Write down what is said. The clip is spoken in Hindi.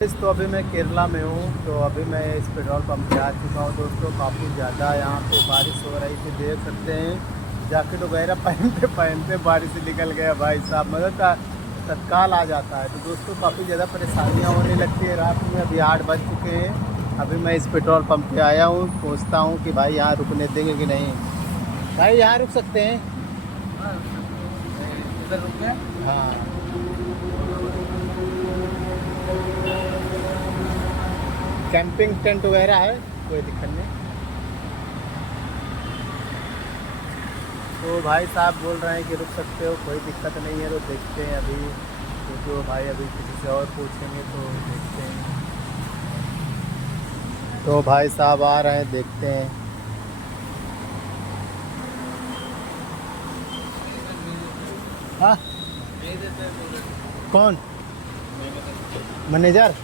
तो अभी मैं केरला में हूँ। तो अभी मैं इस पेट्रोल पंप पे आ चुका हूँ दोस्तों। काफ़ी ज़्यादा यहाँ पे बारिश हो रही थी, देख सकते हैं। जैकेट वगैरह पहनते पहनते बारिश से निकल गया भाई साहब, मतलब तत्काल आ जाता है। तो दोस्तों काफ़ी ज़्यादा परेशानियाँ होने लगती है रात में। अभी 8 बज चुके हैं। अभी मैं इस पेट्रोल पंप पे आया हूँ, पूछता हूँ कि भाई यहाँ रुकने देंगे कि नहीं। भाई यहाँ रुक सकते हैं? इधर रुक गया। हाँ, कैंपिंग टेंट वगैरह है, कोई दिक्कत नहीं। तो भाई साहब बोल रहे हैं कि रुक सकते हो, कोई दिक्कत नहीं है। तो देखते हैं अभी, तो भाई अभी किसी से और पूछेंगे तो देखते हैं। तो भाई साहब आ रहे हैं, देखते हैं। हाँ, कौन मैनेजर?